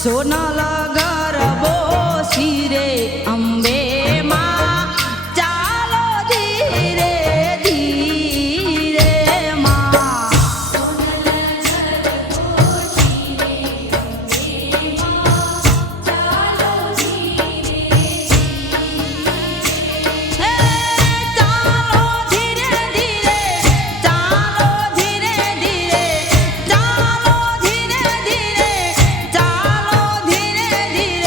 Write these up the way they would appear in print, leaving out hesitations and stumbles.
સોનલ ગરબો શિરે અંબે માં ચાલો ધીરે ધીરે માં સોનલ ગરબો શિરે અંબે માં ચાલો ધીરે ધીરે ચાલો ધીરે ધીરે ચાલો ધીરે ધીરે ચાલો ધીરે ધીરે ચાલો ધીરે ધીરે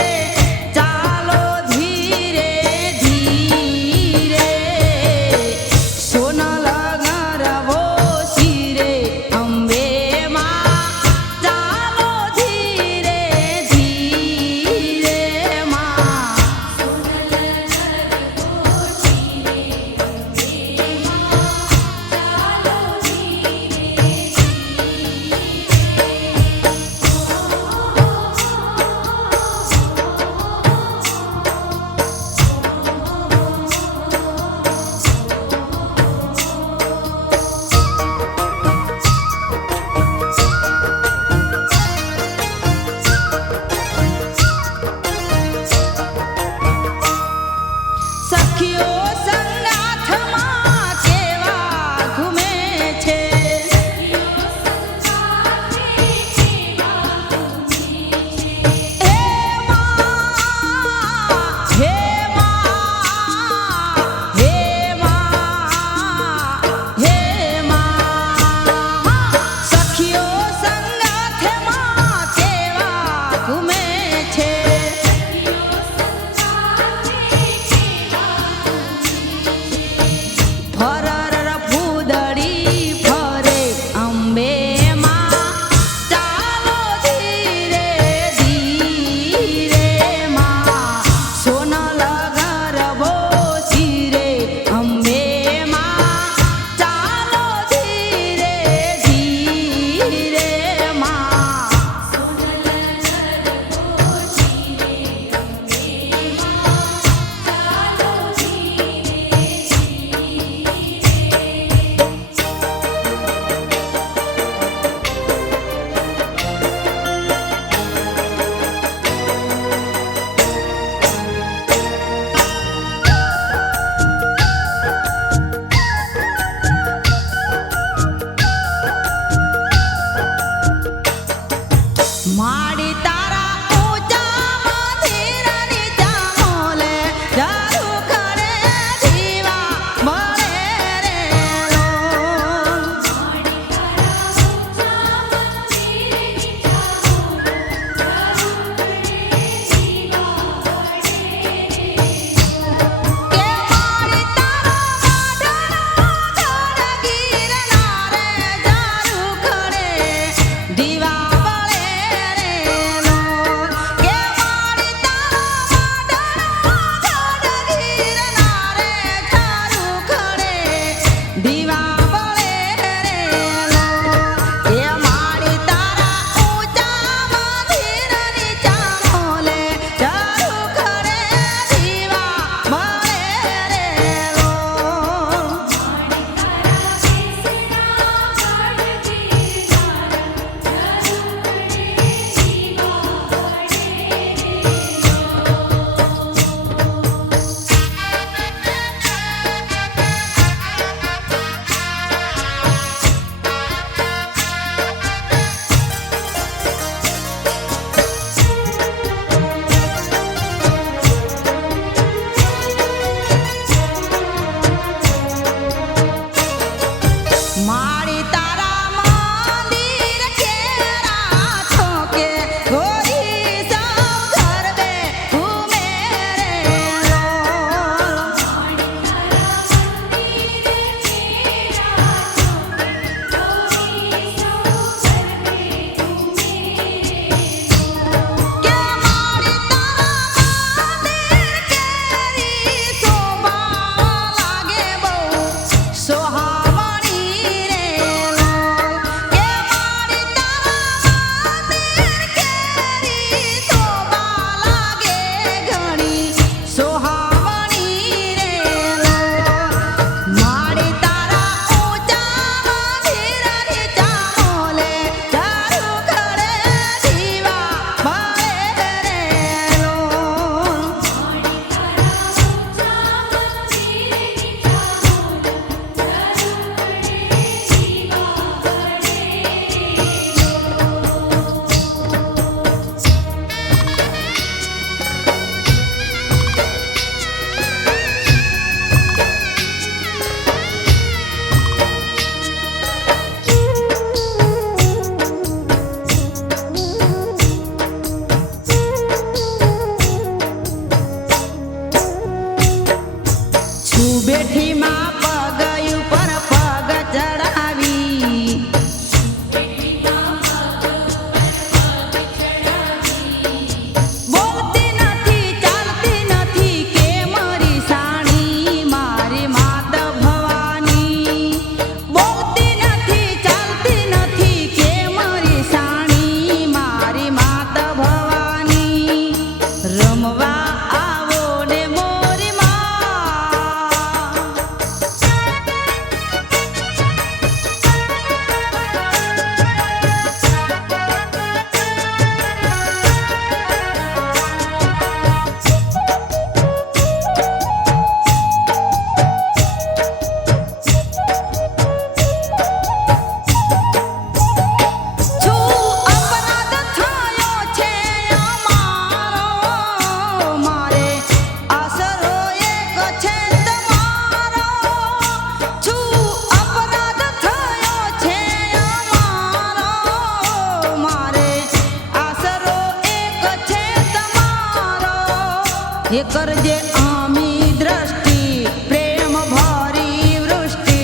એ કરજે આમી દ્રષ્ટિ પ્રેમ ભરી વૃષ્ટિ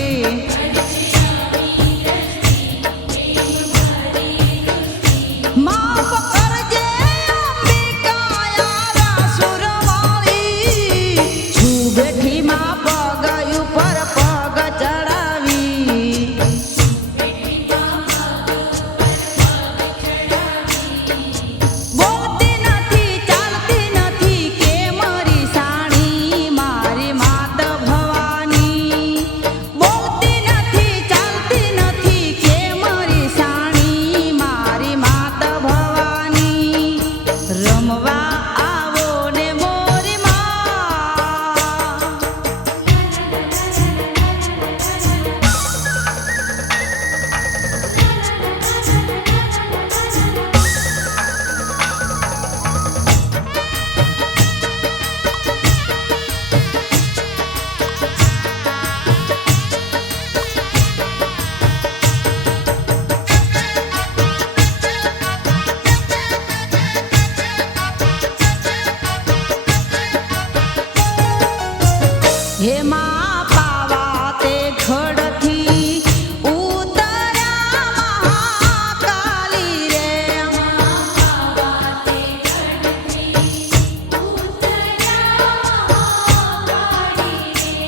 માફ કરજે અંબિકાયા સુરવાળી છું બેઠી માં પગ ઉપર પગ ચડાવી બોલતી નથી ચાલતી નથી કે મારી સાણી મારી માત ભવાની બોલતી નથી ચાલતી નથી કે મારી સાણી મારી માત ભવાની રમવા આવો ને મોરી માં હે માં પાવા તે ખડથી ઉતર્યા મહાકાલી રે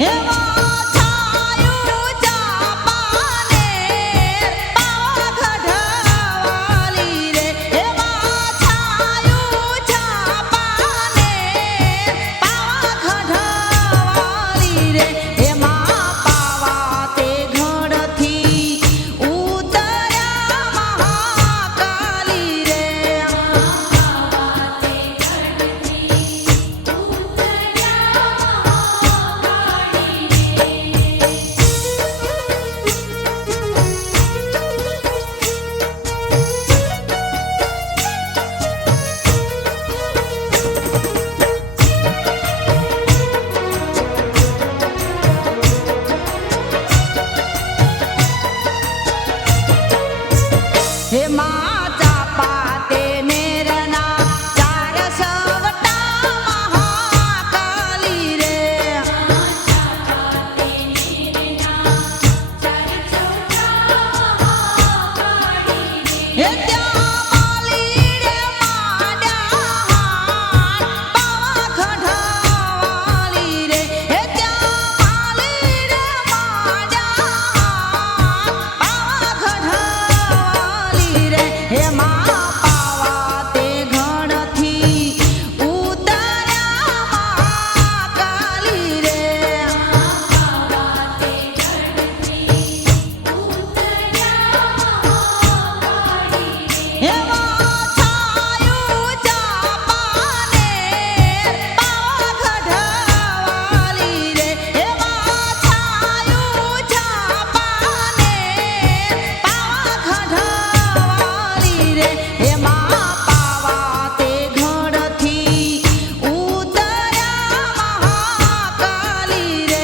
એવા છાયું ચાપાને પાવાગઢવાલી રે એવા છાયું ચાપાને પાવાગઢવાલી રે એમાં પાવા તે ઘડથી ઉતર્યા મહાકાલી રે હે માં ચાપા તે મેરના ચાર સવટા મહાકાલી રે હે ત્યાં માલી રે માડ્યા પાવાગઢવાલી રે હે ત્યાં માલી રે માડ્યા પાવાગઢવાલી રે હે માં પાવા તે ઘણથી ઉતર્યા મહાકાલી રે એવા છાયું ચાપાને પાવાગઢવાલી રે એવા છાયું ચાપાને પાવાગઢવાલી રે એમાં પાવા તે ઘડથી ઉતર્યા મહાકાલી રે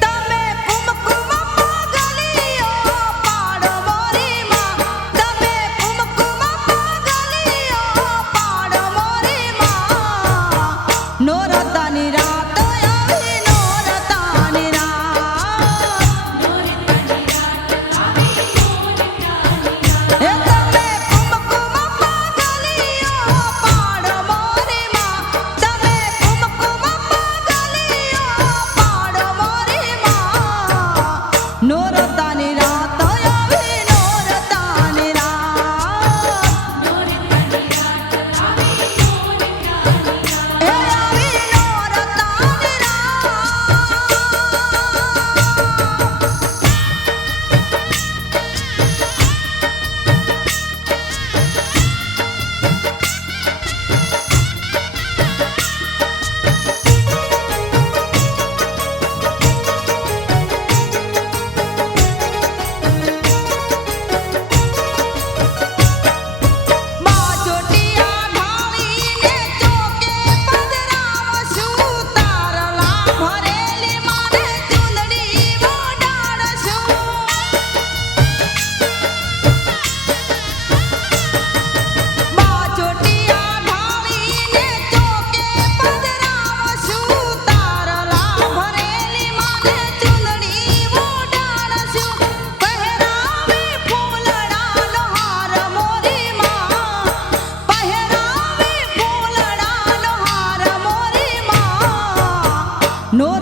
તમે કુમકુમ મોગલીઓ પાડો મોરી માં તમે કુમકુમ મોગલીઓ પાડો મોરી માં નોરતાની રાત આવી નોરતાની રાત હે તમે કુમકુમ મોગલીઓ પાડો મોરી માં તમે કુમકુમ મોગલીઓ પાડો મોરી માં નોરતાની રાત આવી નોરતાની રાત હે આવી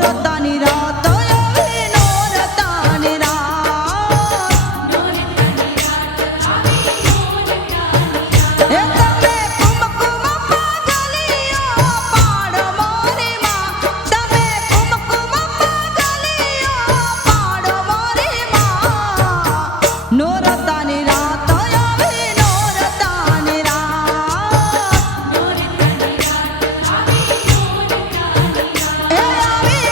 નોરતાની રાત આવી નોરતાની રાત હે તમે કુમકુમ પાગલિયો પાડ મોરી માં તમે કુમકુમ પાગલિયો પાડ મોરી માં નોરતાની રાત આવી નોરતાની રાત એ આવી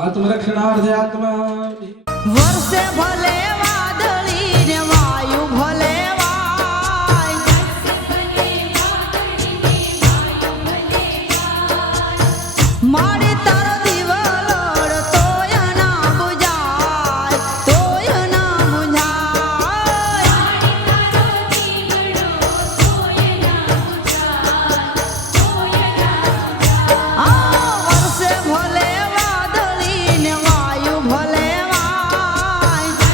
આત્મરક્ષણાર્થે આત્મા વર્ષે ભલે વાદળી ને વાયુ ભલે વાય મારી તારો દીવલોડ તોય ના બુજાય તોય ના બુજાય વર્ષે ભલે વાદળી ને વાયુ ભલે વાય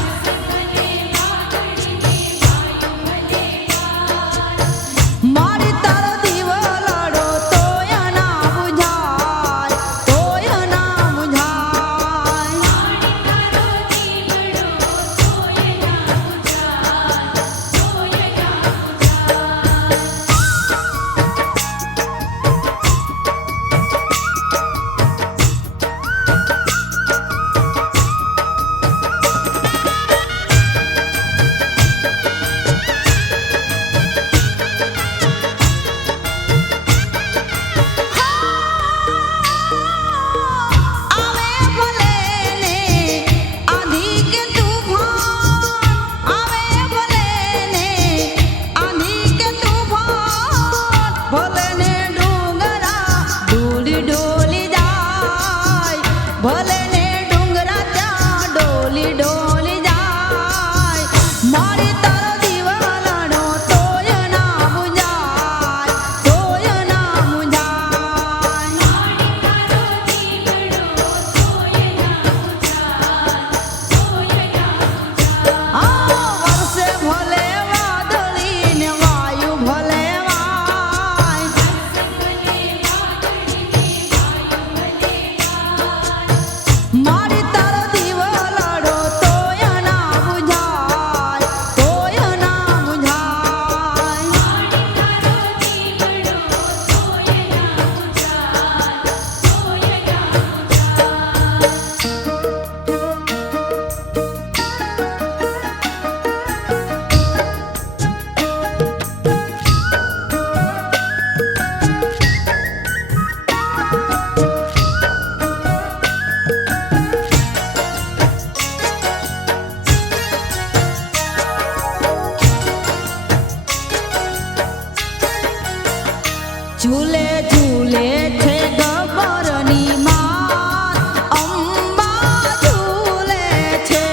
ઝૂલે ઝૂલે છે ગબ્બરની માત અંબા ઝૂલે છે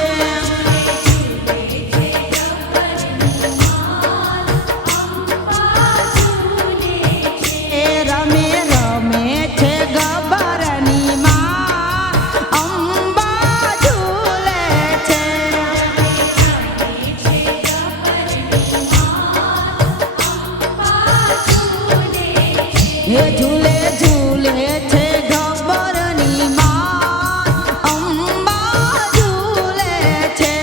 એ રમે રમે છે ગબ્બરની માત અંબા ઝૂલે છે એ ઝૂલે ઝૂલે છે ગબ્બરની માત અંબા ઝૂલે છે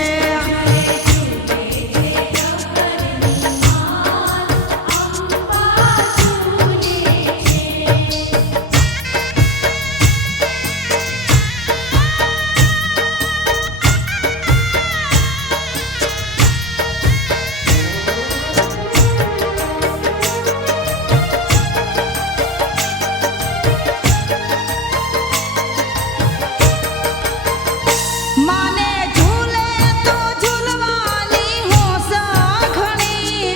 માને ઝૂલે તો ઝૂલવાની હોશ ઘણી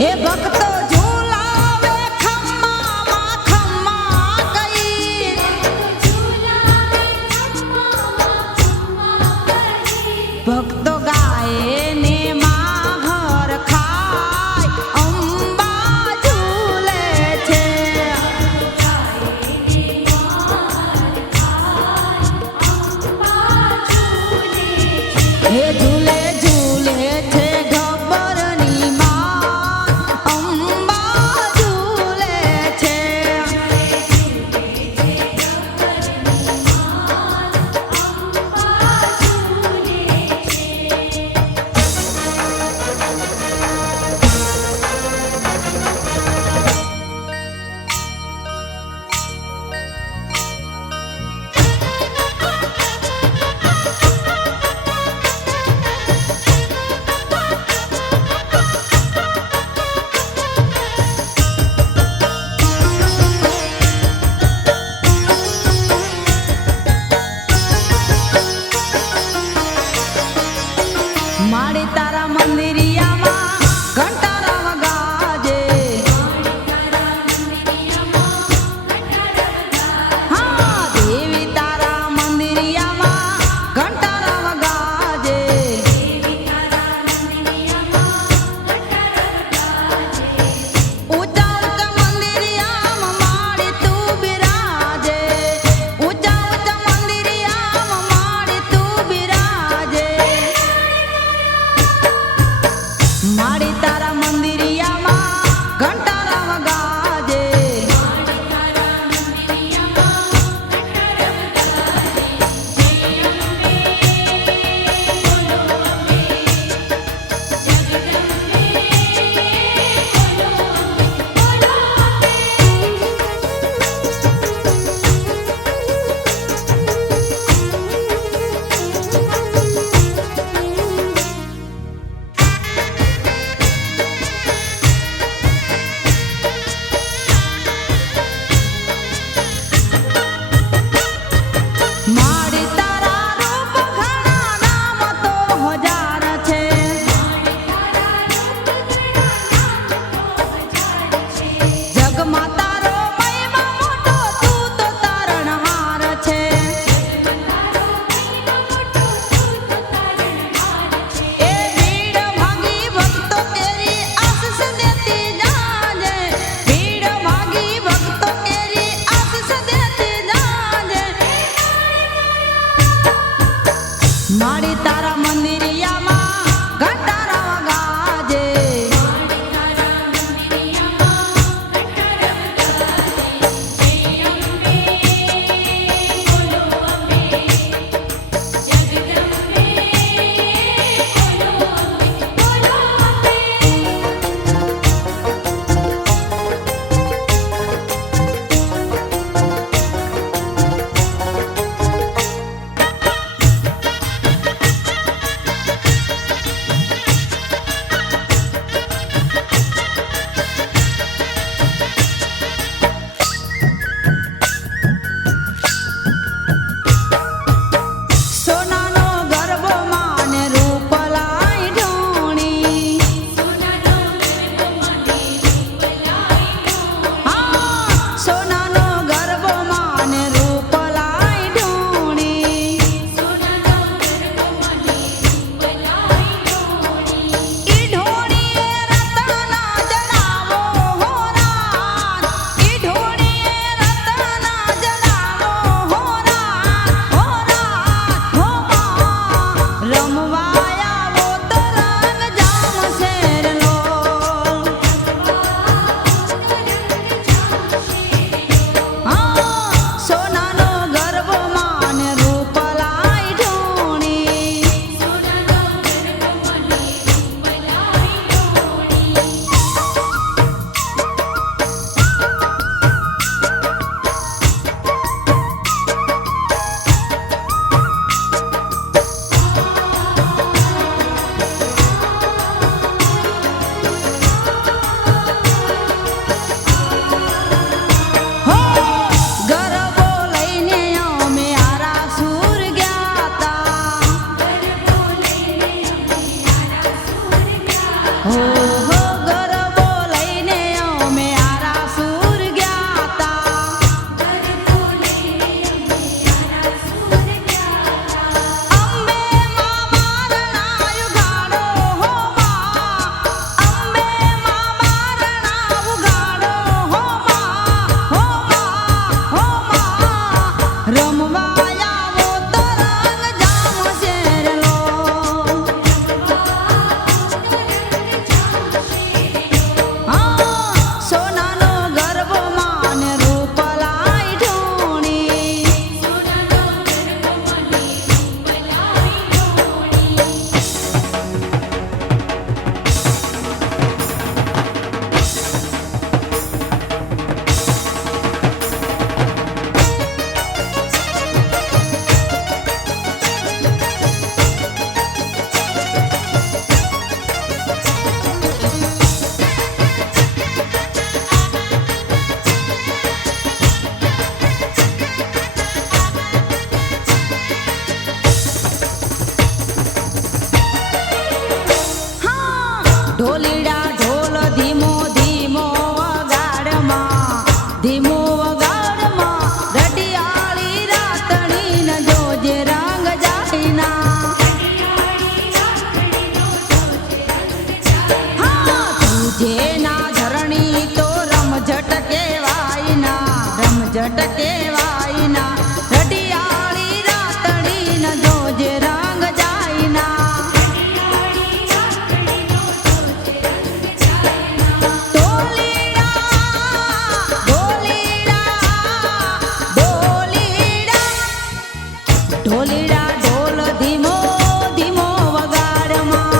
એ ભક્તો ઝૂલાવે ખમ્મામાં ખમ્મા કઈ ભક્તો ગાય ને માહર ખાય અંબા ઝૂલે છે એ ઝૂલે ઝૂલે છે ગબ્બરની માત અંબા ઝૂલે છે માડી તારા મંદિરિયામાં ઘંટારા વગાજે હા દેવી તારા મંદિરિયામાં ઘંટારા વગાજે ઊંચા ઊંચા મંદિરિયામાં માડી તું બિરાજે ઊંચા ઊંચા મંદિરિયામાં માડી તું બિરાજે હો હો ગરબો લઈને અમે આરાસુર ગયા તા. અંબે માં મારણા ઉગાડો હો માં, અંબે માં મારણા ઉગાડો હો માં, હો માં, હો માં. રમવા આવો તો રંગ જામશે લો. સોનાનો ગરબો માને રૂપલાઈ ઢોણી. ઢોલીડા ઢોલ ધીમો ધીમો વગાડમાં, ધીમો વગાડમાં. રટિયાળી રાતણી ન જોજે રંગ જાઈના. તુજે ના ધરણી તો રમઝટ કેવાયના, રમઝટ કેવાયના. રટિયાળી રાતણી ન જોજે રંગ જાઈના. ઢોલીડા ઢોલ ધીમો ધીમો વગાડમાં.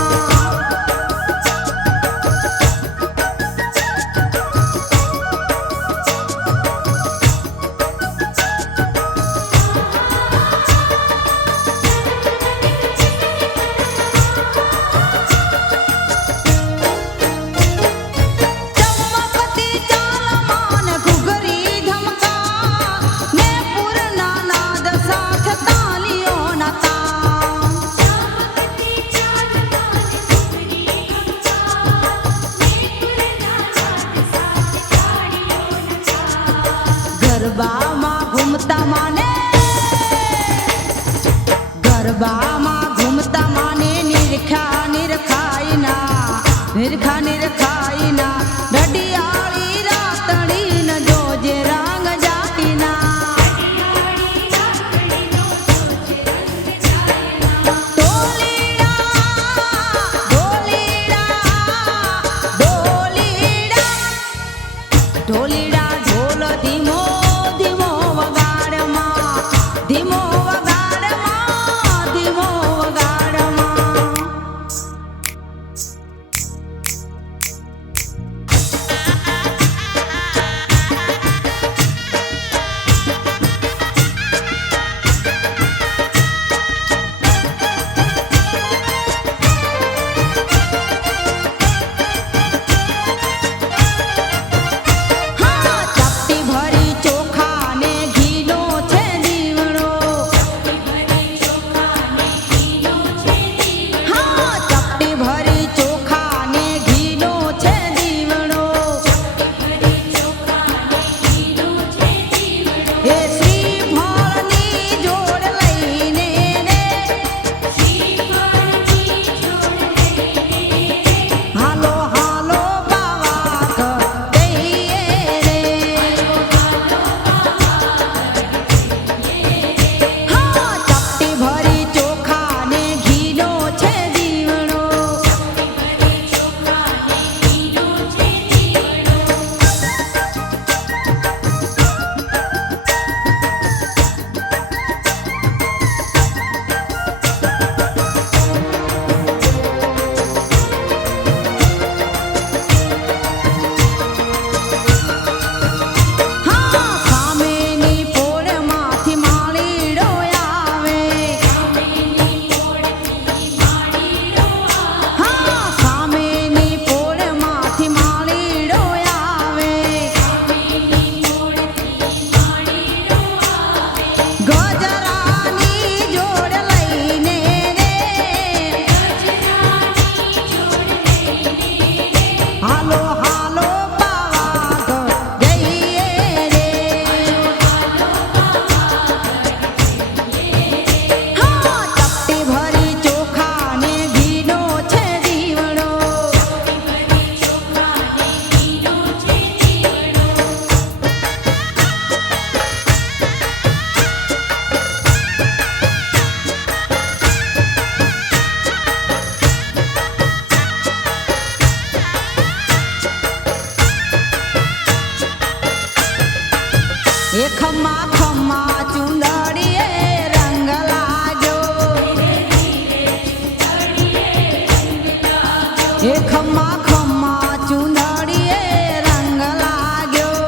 એ ખમ્મા ખમ્મા ચુંદડીએ રંગ લાગ્યો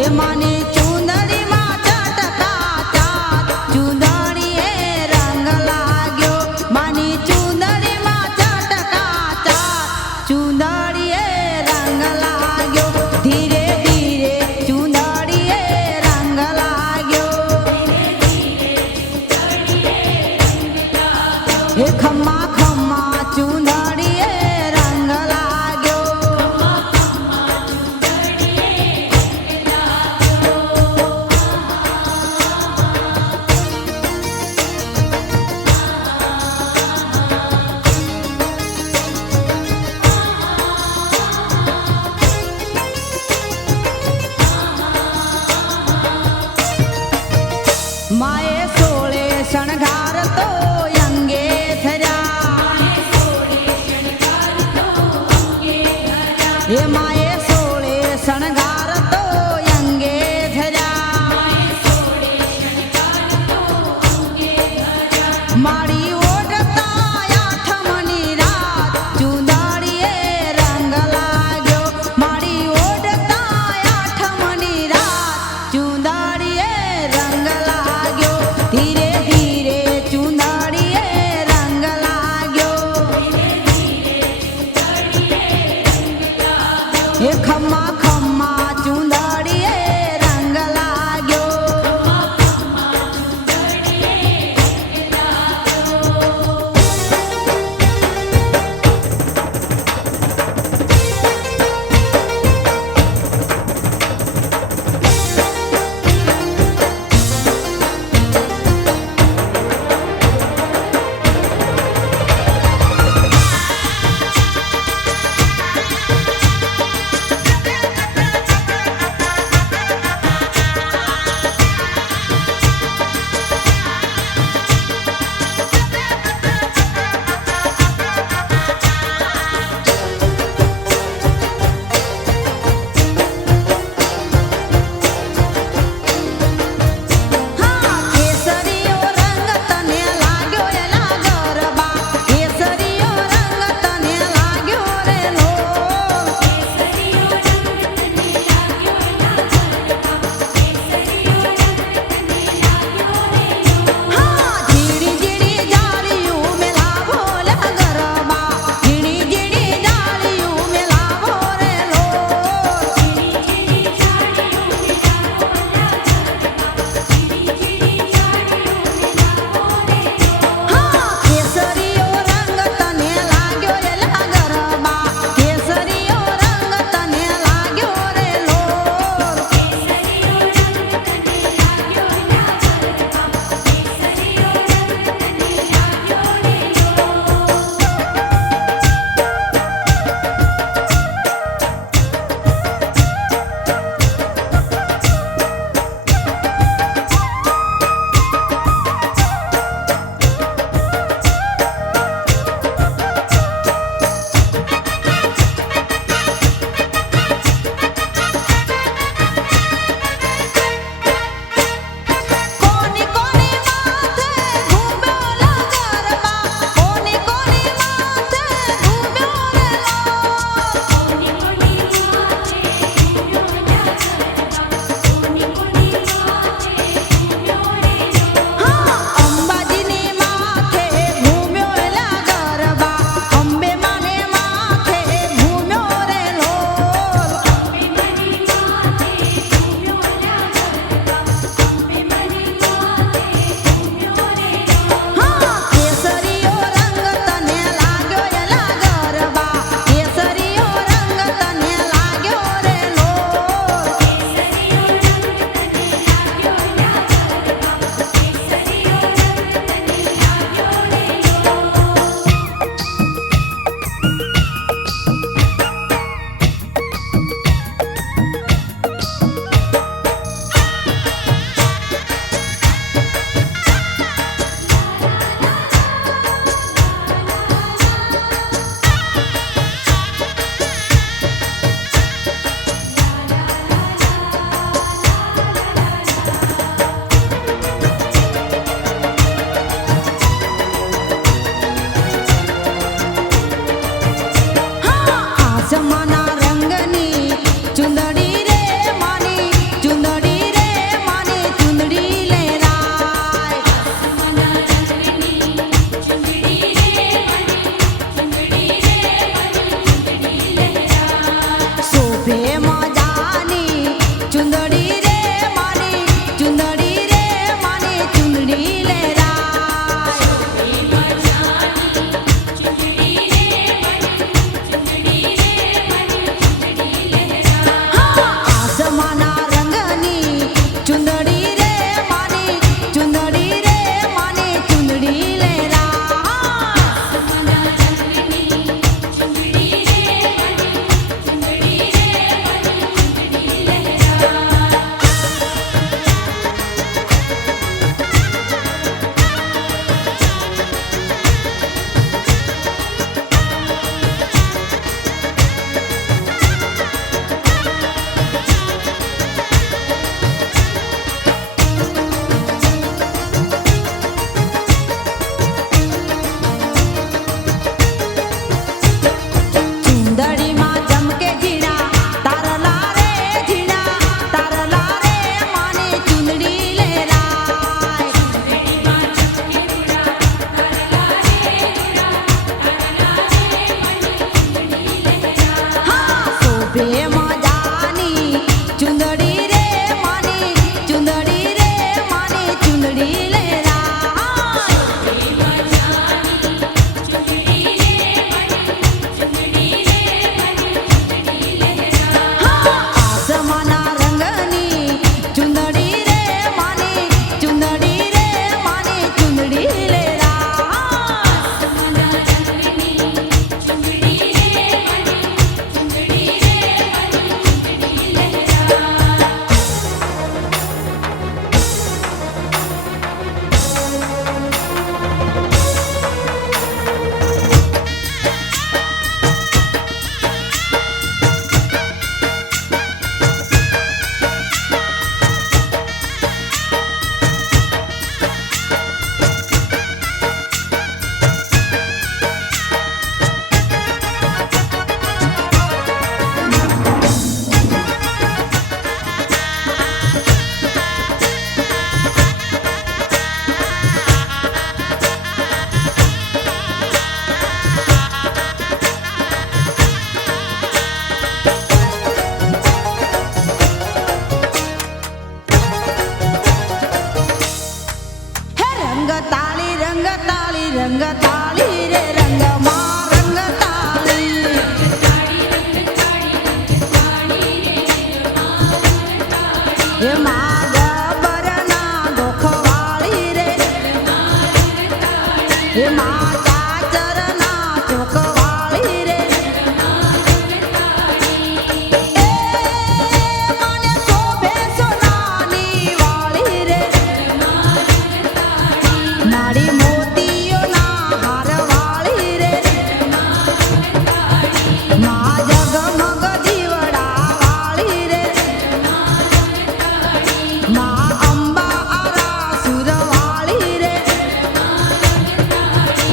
એ માની ચુંદડીમાં ચટકા ચાટ ચુંદડીએ રંગ લાગ્યો માની ચુંદડીમાં ચટકા ચાટ ચુંદડીએ રંગ લાગ્યો ધીરે ધીરે ચુંદડીએ રંગ લાગ્યો એ ખમ્મા ખમ્મા ચુંદડીએ રંગ લાગ્યો માએ સોળે શણગાર તો અંગે થયા એ માએ સોળે શણગાર તો અંગે થયા મારી ઓઢતા આઠમની રાત ચુંદડીએ રંગ લાગ્યો મારી ઓઢતા આઠમની રાત ચુંદડીએ રંગ લાગ્યો ધીરે ધીરે ચુંદડીએ રંગ લાગ્યો એ ખમ્મા ખમ્મા ચુંદડીએ રંગ લાગ્યો રંગતાળી રંગતાળી રંગતાળી રે રંગમાં રંગતાળી હે માં ગબરના ગોખવાળી રે હે માં ચાચરના ચોકવાળી રે એ મને શોભે સોનાની વાળી રે મારી મોતીઓના હારવાળી રે માં જગમગ દીવડાવાળી રે માં અંબા આરા સુરવાળી રે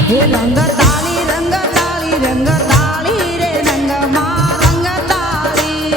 હે રંગતાળી રંગતાળી રંગતાળી રે રંગમાં રંગતાળી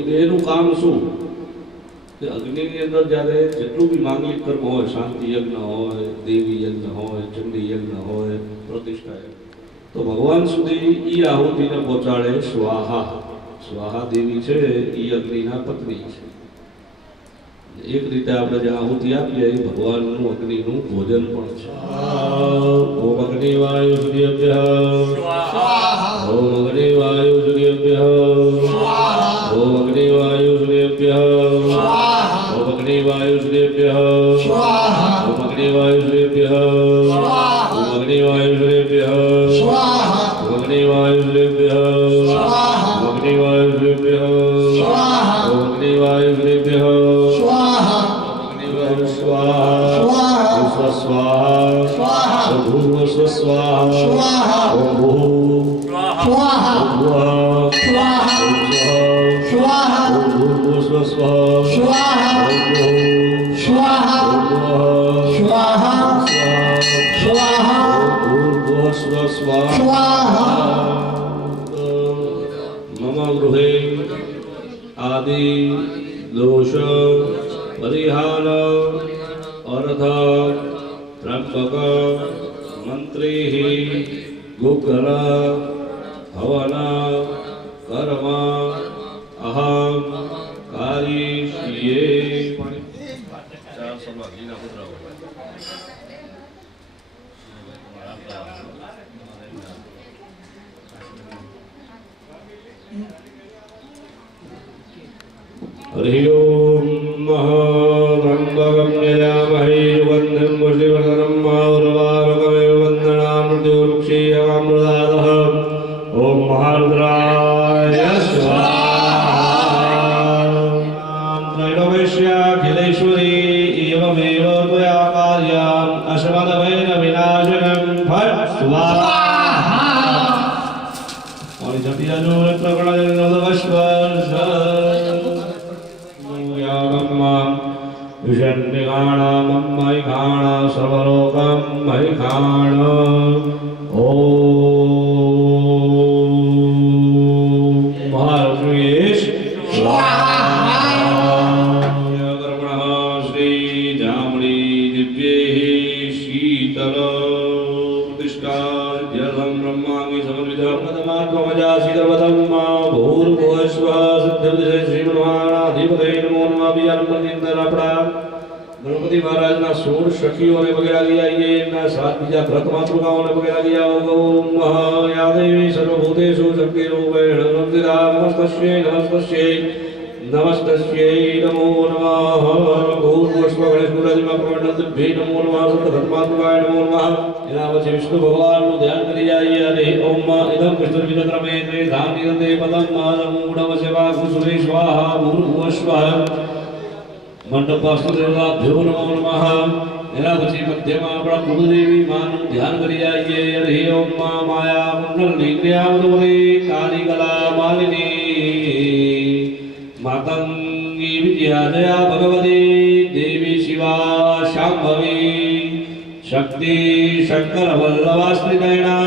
એ બેનું કામ શું કે અગ્નિની અંદર જ્યારે જેટલું બી માંગલિક કર્મ હોય, શાંતિ યજ્ઞ હોય, દેવી યજ્ઞ હોય, ચંડી યજ્ઞ હોય, પ્રતિષ્ઠા યજ્ઞ, તો ભગવાન સુધી એ આહુતિને પહોંચાડે સ્વાહા. સ્વાહા દેવી છે એ અગ્નિના પત્ની છે. એક રીતે આપણે જે આહુતિ આપીએ એ ભગવાનનું અગ્નિનું ભોજન પણ છે. ઓમ અગ્નિ વાયુ સૂર્યભ્ય સ્વાહા. ઓમ અગ્નિ વાયુ સૂર્યભ્ય સ્વાહા. ઓમ અગ્નિ વાયુ સૂર્યભ્ય સ્વાહા. ઓમ અગ્નિ વાયુ સૂર્યભ્ય સ્વાહા. ઓમ અગ્નિ વાયુ સૂર્યભ્ય સ્વાહા. ઓમ અગ્નિ વાયુ સૂર્યભ્ય સ્વાહા. ઓમ અગ્નિ વાયુ સૂર્યભ્ય સ્વાહા. ઓમ અગ્નિ વાયુ સૂર્યભ્ય સ્વાહા. ઓમ અગ્નિ વાયુ સૂર્યભ્ય स्वाहा. स्वाहा. भूर्भुव स्वाहा. स्वाहा. भूः स्वाहा. भुवः स्वाहा. स्वाहा. भूर्भुव स्वाहा. स्वाहा. स्वाहा. स्वाहा. भूर्भुव स्वाहा. मम गृहे आदि दोष परिहार अर्थ त्र्यंबक मंत्री गुग्र हवन कर्म अहम कारिष्ये. हरि ओम महाभंगम यजामहे युगंधं वृषिवर्धनं मारुवारुकमेव वन्दनामृत्युरुक्षीयकामृदादः. ओम महारुद्राय स्वाहा. त्रैलोक्याखिलेश्वरी एवमेव त्वया कार्यम् अश्वत्थभयेन विनाशनं फट् स्वाहा. और जपियानो प्रकरणोदवश्वर्ष विषन्निघाणमम्मयिघाण सर्वलोकं मयिघाण. ॐ महालक्ष्मीश स्वाहा. कर्मणः श्रीजामणी दिव्यैः शीतल प्रतिष्ठा जलं ब्रह्मांगि समन्वितं प्रथमात्मजासीतवतं भूर्भुवस्वः सिद्धिर्दिशे श्रीमन्महागणाधिपतये नमो नमः. गणपति महाराज ना 16 सखियों ने वगैरह लिया, ये ना 7 बीजा भक्त मातृकाओं ने वगैरह लिया. ओम या देवी सर्वभूतेषु शक्तिरूपेण संस्थिता. नमस्तस्यै नमस्तस्यै नमस्तस्यै नमो नमः. भूर्भुवस्व गणेशपुरजिमाप्रमण्डलदिभ्यै नमो नमः. सप्तधर्मात्मकाय नमो नमः. એના પછી વિષ્ણુ ભગવાનનું ધ્યાન કરી જઈએ. હરે ઓમ ઇદં વિષ્ણુર્વિદક્રમે ત્રિધામ નિરતે પદમ માનમૂઢમ સેવા કુસુમે સ્વાહા. ભૂર્ભુવસ્વઃ મંડપાસ્તુ દેવતાભ્યો નમો નમઃ. એના પછી મધ્યમાં આપણા કુળદેવી માનું ધ્યાન કરી જઈએ. હરે ઓમ માયા મંડળની ક્રિયાવલી કાલી કલા માલિની માતંગી વિજયા જયા ભગવતી દેવી શિવા શાંભવી શક્તિ શંકર વલ્લભાશ્રિતૈણા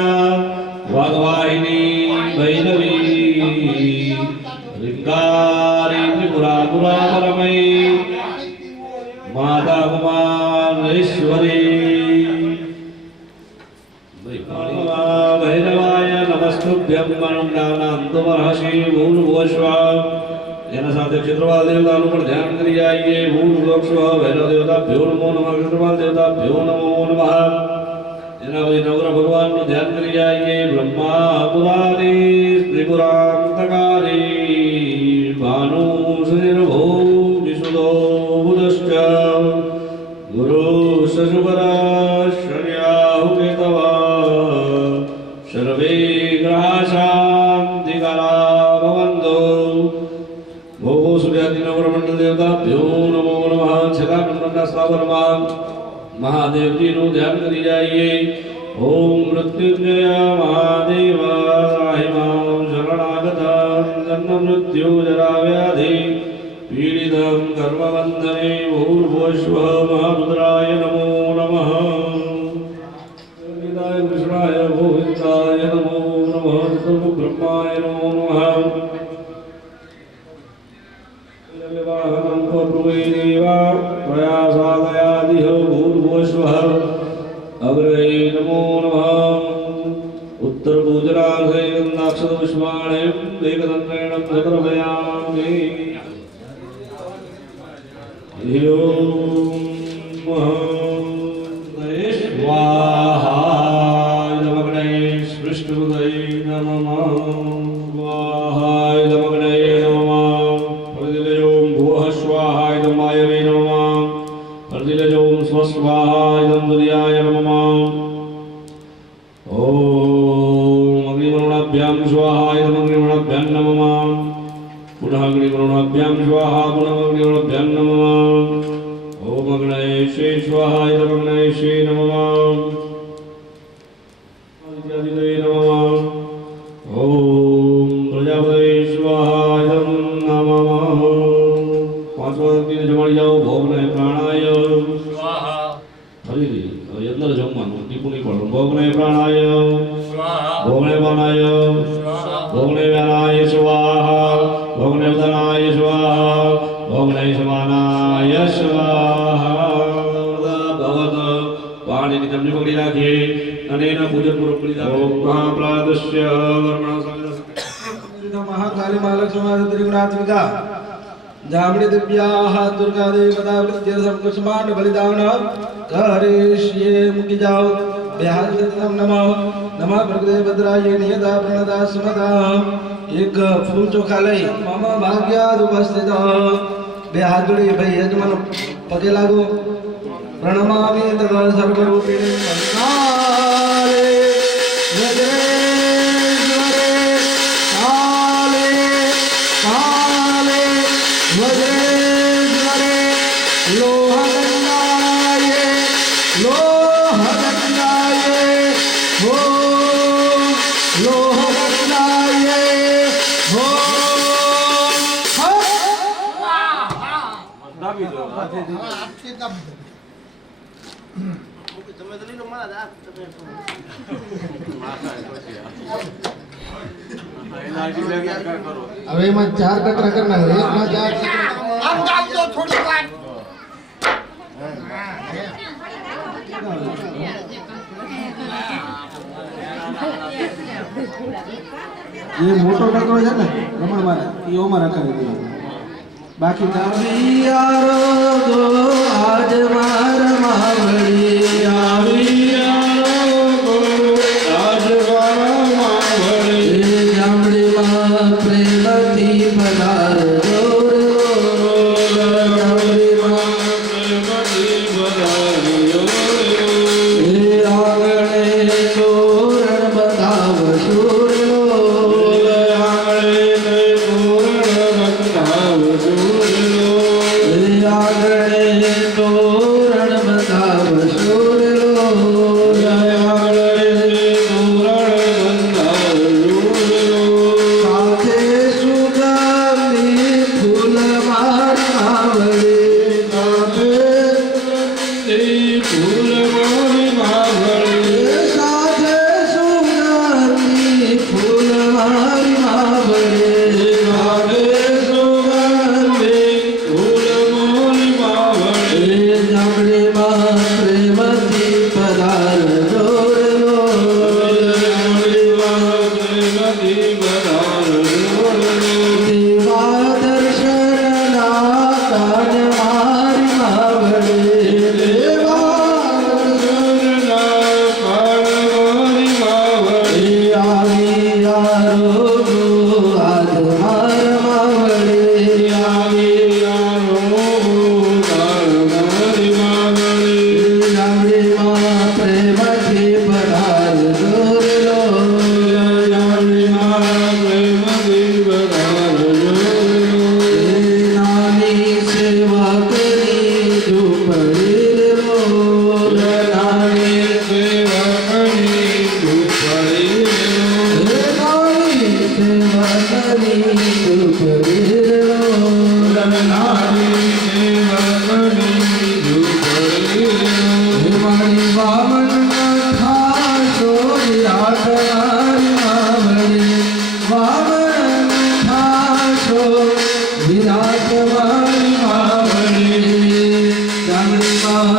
વાઘવાહિની ભૈરવી લિંગારી ત્રિપુરા પરમૈ માતા કુમારેશ્વરી ભૈરવાય નમસ્તુભ્યં. મંડાનાંતમર્હસી ભૂર્ભુવસ્વ. એના સાથે ક્ષેત્રપાલ દેવતાનું પણ ધ્યાન કરી જઈએ. ભૂર્ભુવસ્વ ભૈરવ દેવતાભ્યો નમો નમઃ. ક્ષેત્રપાલ દેવતાભ્યો નમો નમઃ. એના પછી નવગ્રહ ભગવાનનું ધ્યાન કરી જઈએ. બ્રહ્મા પુરારી ત્રિપુરાંતકારી ભાનુ શનિર્ભો વિશુદો બુધશ્ચ ગુરુ શશુકર શર્યાહુ કેતવ સર્વે ગ્રહા શાંતિકરા ભવન્તુ. ભોગો સૂર્યાદિ નવગ્રહ દેવતાભ્યો નમો નમઃ. છેલ્લા મંડળના સ્થાપનમાં મહાદેવજીનું ધ્યાન કરી જઈએ. ઓમ મૃત્યુંજય મહાદેવ સાહિમાં શરણાગતં જન્મ મૃત્યુ જરા વ્યાધિ પીડિतं કર્મબંધને ભૂર્ભુવસ્વ. મહારુદ્રાય નમો નમઃ. કૃષ્ણાય ગોવિંદાય નમો નમઃ. બ્રહ્માય નમો નમઃ. स्वाहायादिह भूर्भुवस्वः अग्रे नमो नमः उत्तरपूजनार्थे गन्धाक्षतपुष्पाणि एकदन्तरेण समर्पयामि स्वाहा नमग्नेश विष्णुदय नमः स्वाहाय नमग्ने नमः प्रतिलयों भुवः स्वाहाय नमायवे नमः प्रतिलयों स्वस्वाहाय दुर्याय नमः ओम अग्निवरुणाभ्यां स्वाहाय अग्निवरुणाभ्यां नमः पुनः अग्निवरुणाभ्यां स्वाहा पुनः अग्निवरुणाभ्यां नमः ओम अग्नेशे स्वाहाय अग्नेशे नमः आदित्यादिते नमः ओम प्रजापते स्वाहाय नमः पांचवा दिन जमाड़ी जाओ भोगने प्राणाय स्वाहा फरीदी अंदर जमવાનું ટીપું નહીં પડે ભોગને પ્રાણાય સ્વાહા ભોગને વનાય સ્વાહા ભોગને વ્યાનાય સ્વાહા ભોગને ઉદનાય સ્વાહા ભોગને સમાનાય સ્વાહા ભગવત પાણીની તમને પકડી રાખીએ અને એના પૂજન પૂર્વક પકડી રાખો મહાપ્રાદસ્ય વર્મણ महाकाली महालक्ष्मी त्रिगुणात्मिका जामणी दिव्याः दुर्गा देवी पदा वृत्ति संकुष्मांड बलिदान करिष्ये मुखी जाओ बिहार नमः नमः प्रकृति भद्राय नियता प्रणता स्मता एक फूल चोखा लई मम भाग्याद उपस्थित बे हाथ जोड़ी भाई यजमान पगे लागो प्रणमामि तद सर्वरूपिणी काले वज्रेश्वरे काले काले वज्रेश्वरे लोहदण्डाय लोहदण्डाय हो लोहदण्डाय हो હવે એમાં ચાર કટરા કરના એકમાં ચાર આમ ગામ દો થોડી વાર ये मोटो टकरो है ना रमण मारे ये ओमा रखा है बाकी यारो दो आज मार मावड़ी यारो दो आज मार मावड़ी जामड़ी मां प्रेम थी पधार जामड़ी मां प्रेम थी पधार आंगणे तोरण बधाव शूर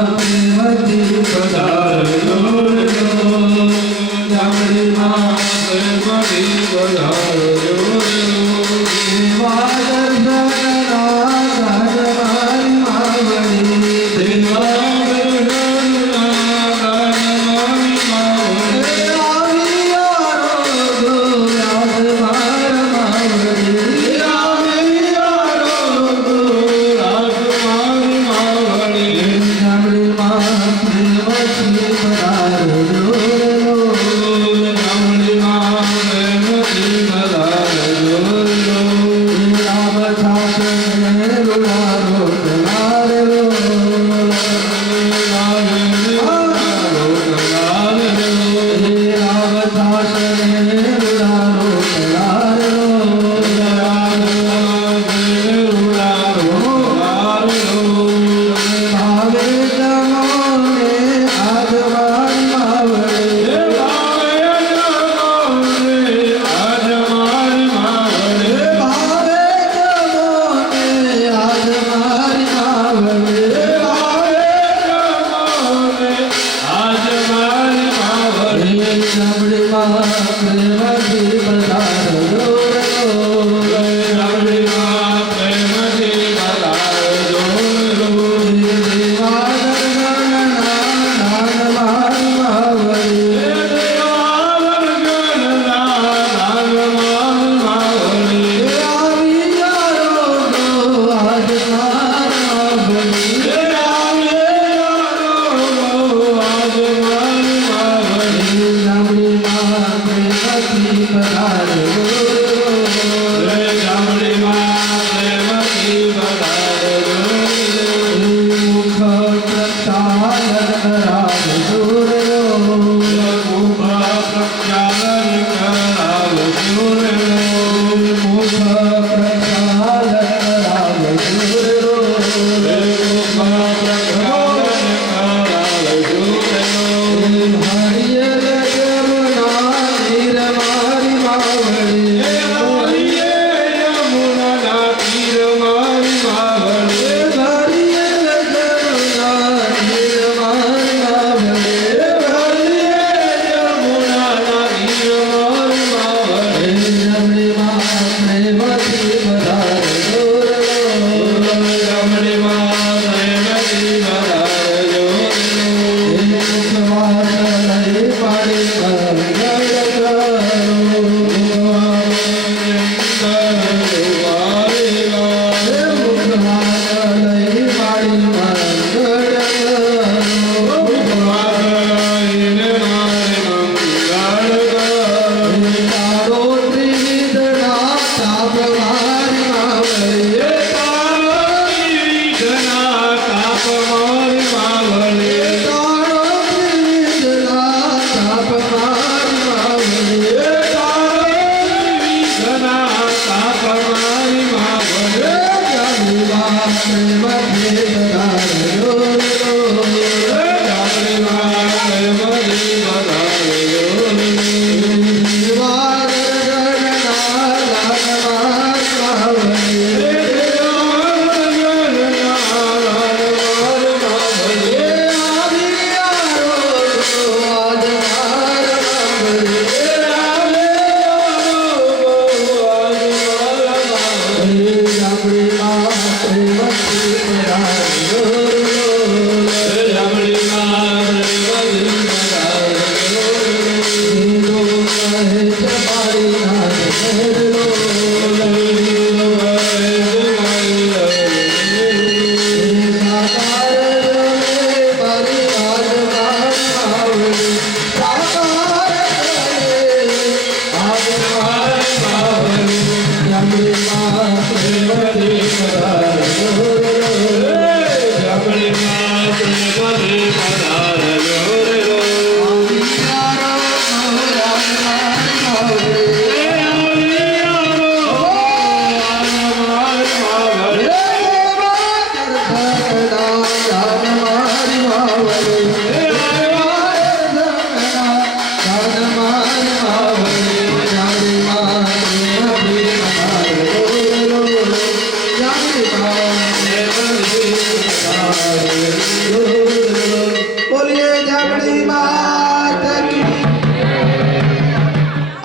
પ્રેમથી પધારજો જામડીમાં પ્રેમથી પધારજો દેવા દર્શનના ગાજમારી માવડી દેવા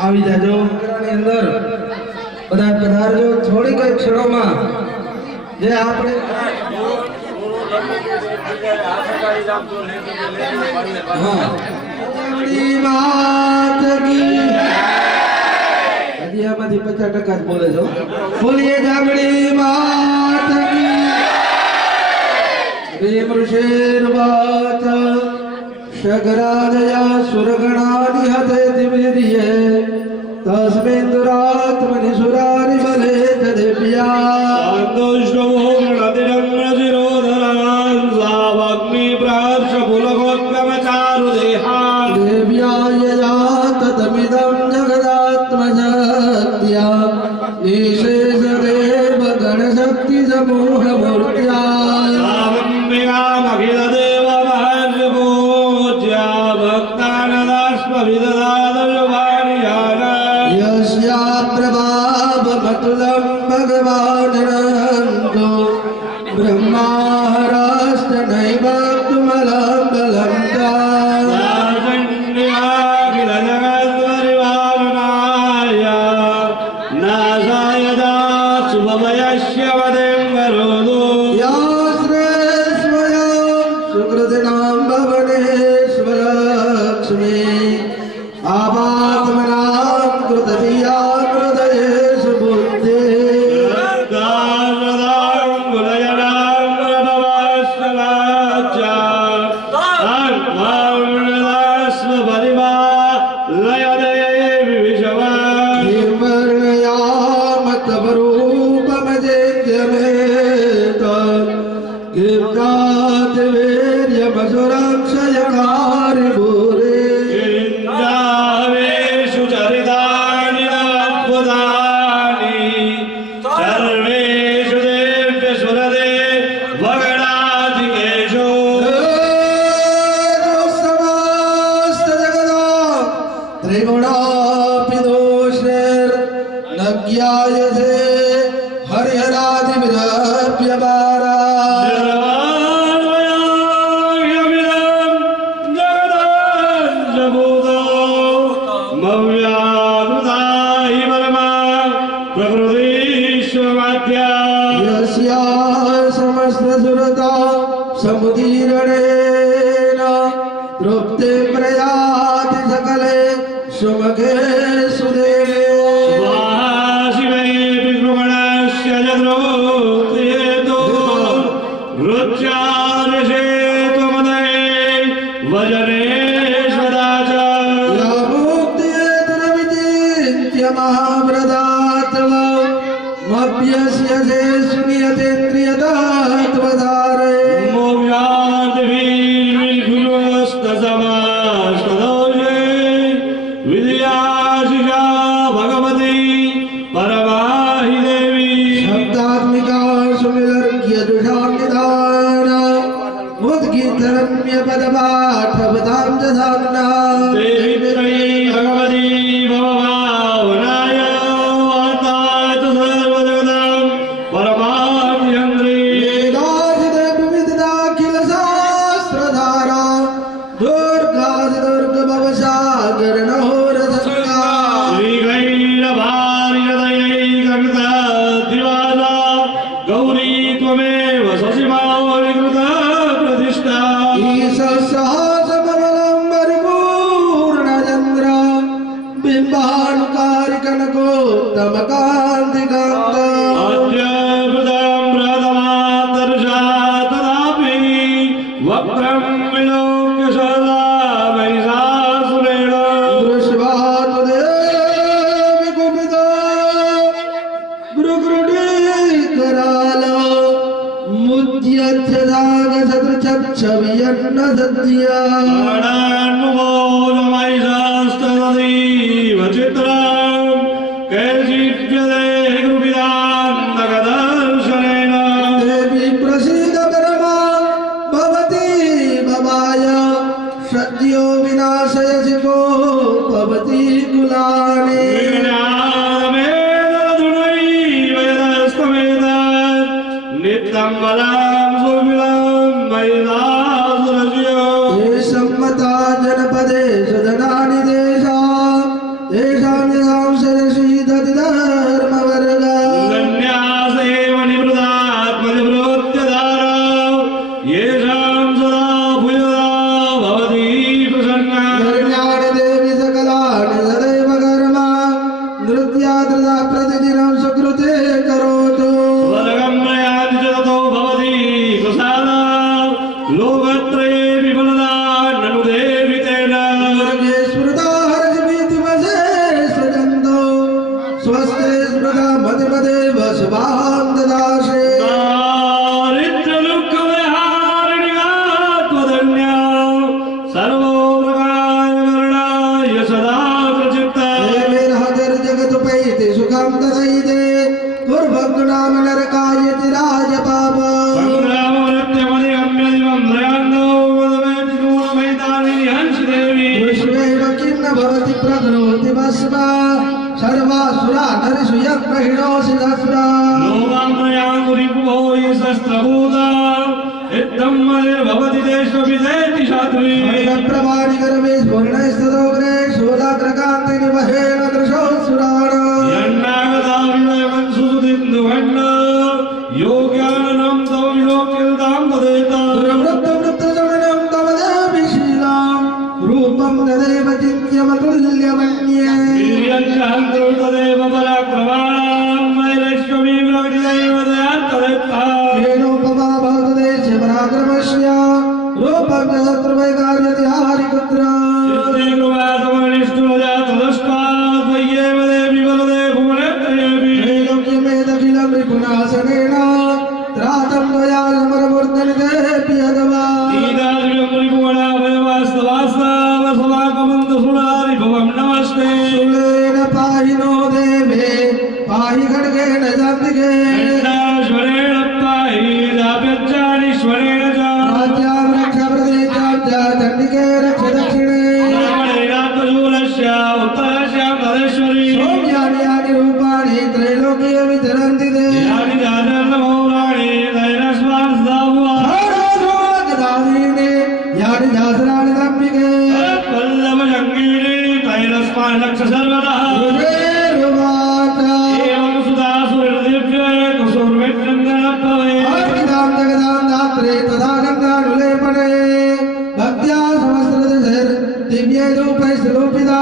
આવી જાજો મંદિરની અંદર બધા પધારજો થોડીક જ ક્ષણોમાં જે આપણે જામડી માત કી હજી આમાંથી 50% જ બોલે છો બોલીએ જામડી માત કી પ્રેમ ઋષેર્વાચ शगराजया सुरगणानिहते दिव्ये तस्मिन् दुरात्मनि सुरारि बले तदेव्या दुष्टवो गणतिरम्रशिरोधरान् सावग्नि प्रार्शपुलकोद्गमचारु देहा देव्या यया ततमिदं जगदात्मशक्त्या निशेषदेव गणशक्ति समूहमूर्त्या सावग्नियामखिलदेव यस्या प्रभावमतुलं भगवाननन्तो ब्रह्माहराष्टनैवाक्तुमलं बलं नासाय दासुभवयस्य वदें करोतु सुकृतिनां भवनेश्वरलक्ष्मी आपात्मनां कृतधिया हृदयेषु बुद्धे मसुरक्षयकारी भूरे इंद्रावेषु चरितानि अद्भुतानि सर्वेषु देव्यसुरदे वगणाधिकेषु समस्त जगदा त्रिगुणापि दोषैर्न ज्ञायते हरिहरादिभिरप्यपारा समुदीरणेन तृप्ते प्रयाति सकले सुमगे सुदेवे शिवे विष्णुगणस्य जद्रोतेतो रुच्यार्षे त्वमदये वजनेश्वदाच या मुक्तेतरविचिन्त्य महाव्रतात्वा मभ्यस्यसे सुनियतेन्द्रियतात्वधारे सद्यो विनाशयसि को भवति कुलानि नित्यं बलं सुविलं महिलासुरज्यो ये सम्मता जनपदे सदनानि देशा तेषां स्म सर्वासुरा नरसुयं प्रहिणोऽसि दस्रा लोकामयाङ्गुरिपुभो ये शस्त्रभूता इत्थं मनिर्भवति देशविदेति शास्त्री प्रभानिकरमे स्वर्णस्तदोग्रे शूलाग्रकान्ति निमहेन दृशो सुराण यन्नागदाविनयमन्सुदिन्दुवण्ण योग्याननं तव विलोक्यतां तदेता दुर्वृत्तवृत्तजननं तव देवीशीलां रूपं तदेव चिन्त्यमतुल्यमन्ये वीर्यञ्जहन्तो तदेव पराक्रमाणां वैरश्वमीविलग्निदैव दयात्तदेता येनोपमा भवतदेशे पराक्रमस्य रूपं यदत्रवैकार्यति हारिपुत्रा पुनासनेन त्रातं त्वया समरमूर्धनितेऽपि अगवा शूलेन पाहि नो देवे पाहि खड्गेन जाम्बिके राज्यां रक्ष प्रदेशां च चण्डिके रक्ष दक्षिणे सौम्यानि यानि रूपाणि त्रैलोक्ये विचरन्ति ते गदाधीने यानि जासराणि दम्बिके अर्पितां जगदां दात्रे तथा गङ्गानुलेपने भक्त्या सहस्रदिव्ये धूपैः स्वरूपिता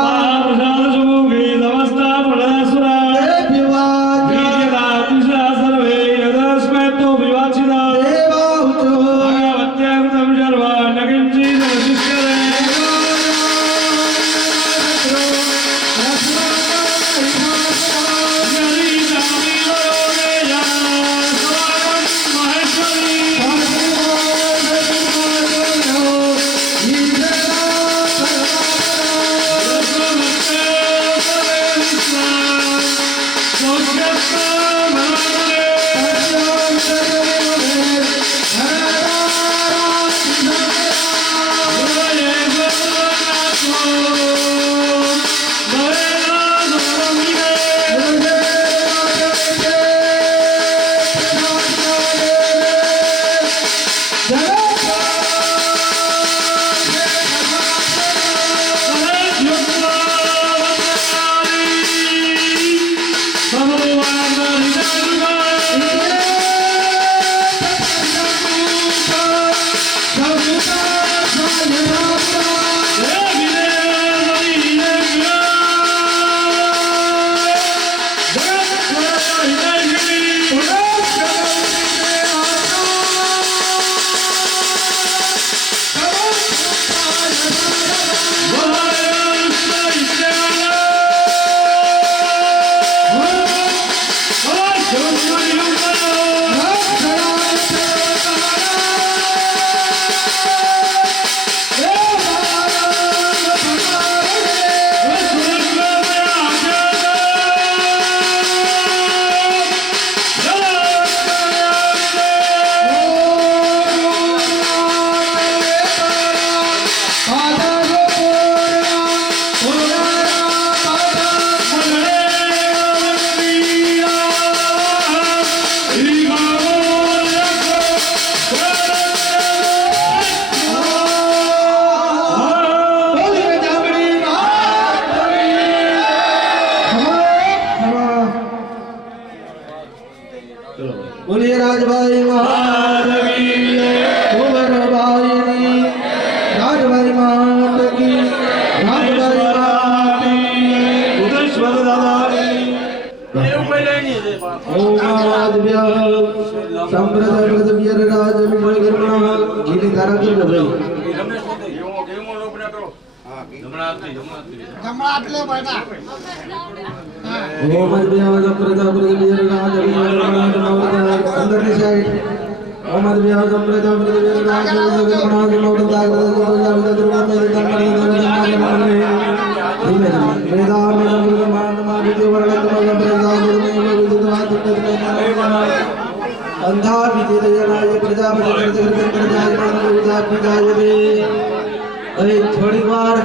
बोलिए राजभाई महाराज कुंवर भाई राजभाई महाराज की राजभाई महाराज उदेश्वर दादा ओम आदिव्य संप्रद प्रदव्यर राज विमल कर्मणा गिरि धारा कर भाई જમણાટલે બેટા ओम आदिव्य संप्रद प्रदव्यर राज विमल कर्मणा अंदर की साइड ओम आदिव्य संप्रद प्रदव्यर राज विमल कर्मणा नवद दाग दाग दुर्गा मेरे धर्म धीमे वेदा में मान मादित्य वर्णत मग प्रजा में विद्वान अंधा विजयनाय प्रजापति प्रजाय दे अरे थोड़ी बार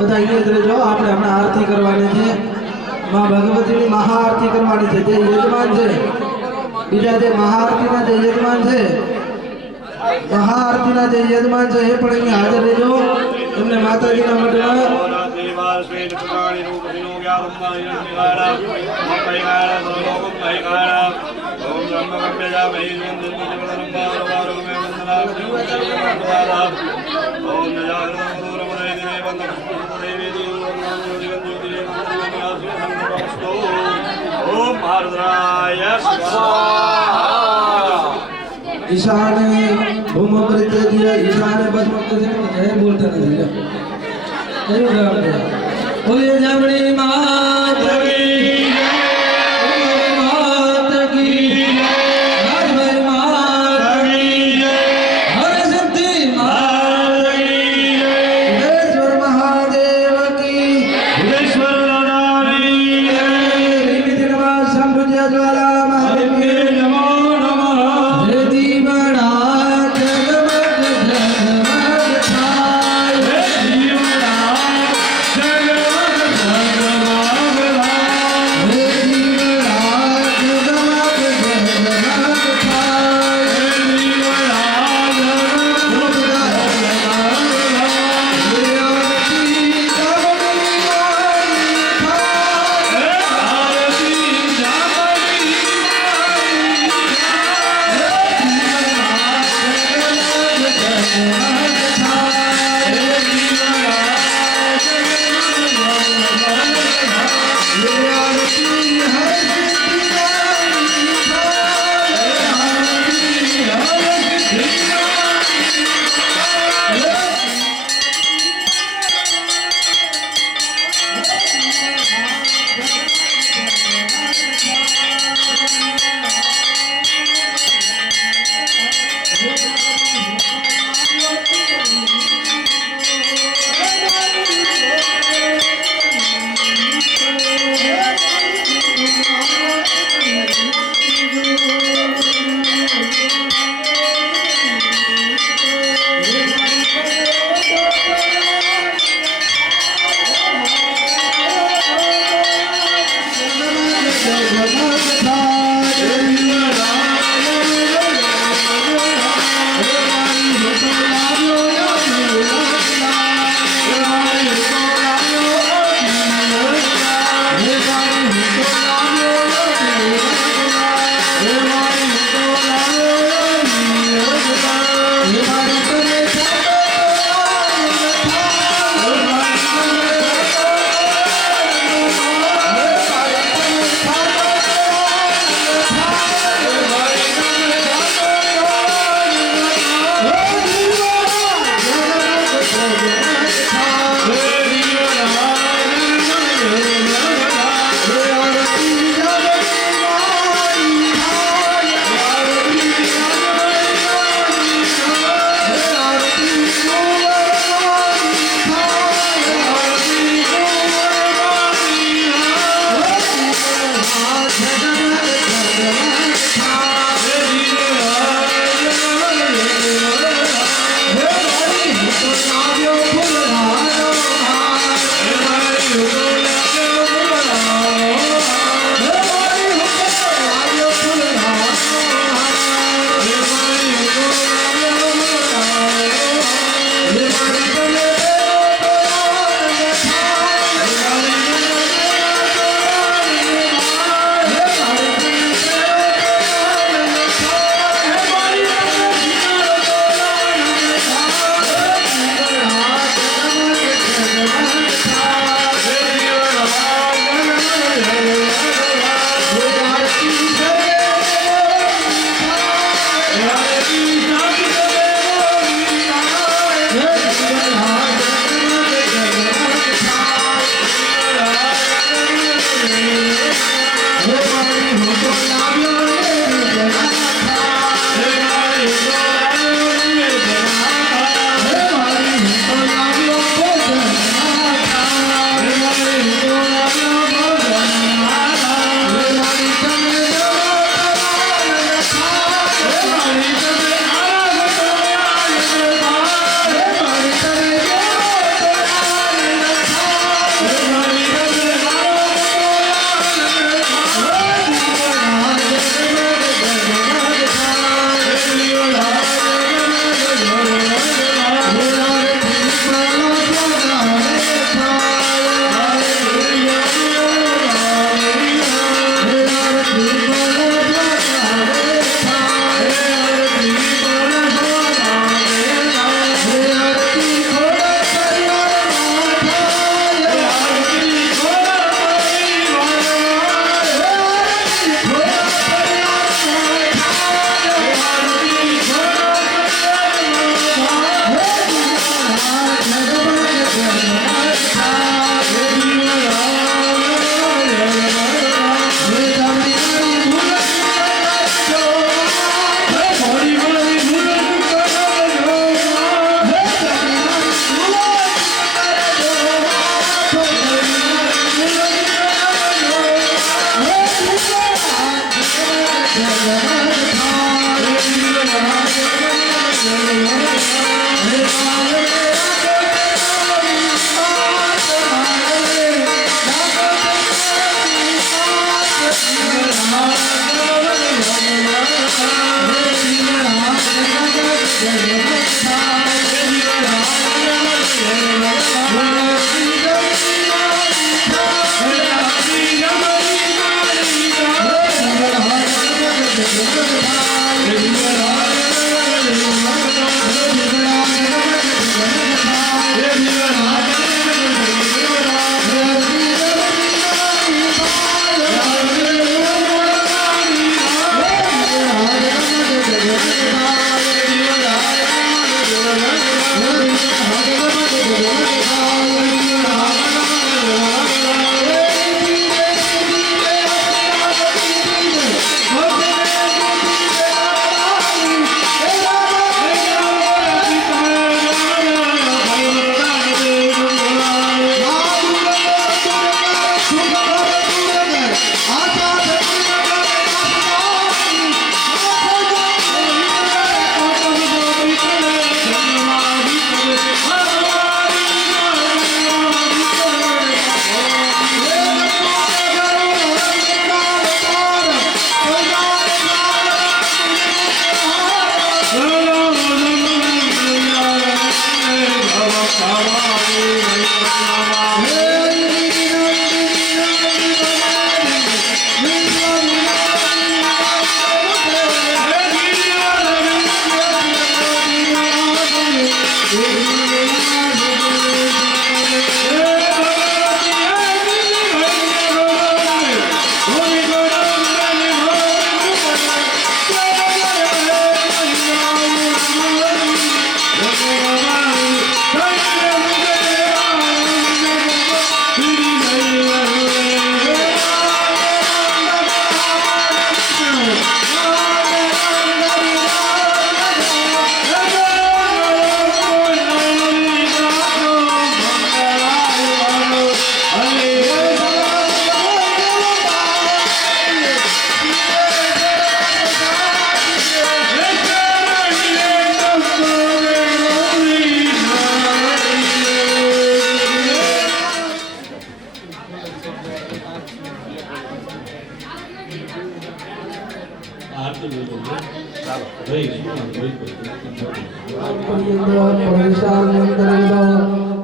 બધા અહીંયા જ રહેજો. આપણે હમણાં આરતી કરવાની છે. માં ભગવતીની મહાઆરતી કરવાની છે. જે યજમાન છે, બીજા જે મહાઆરતીના જે યજમાન છે, મહાઆરતીના જે યજમાન છે એ પણ અહીંયા હાજર રહેજો. એમને માતાજીના મઢમાં ओम भारद्राय स्वाहा ईशाने भूम परित्यज्य ईशाने भस्म जय बोलते नहीं कई गाम है बोलिए जामणी मात की मात की राजभाई मात की हर सिद्धि मात की विश्वर महादेव की विश्वर नारायणी रिमितिर्वा संभुज्य ज्वाला महादेव की नमो नमः यदि बड़ा जगमग जगमग छाए जगमग जगमग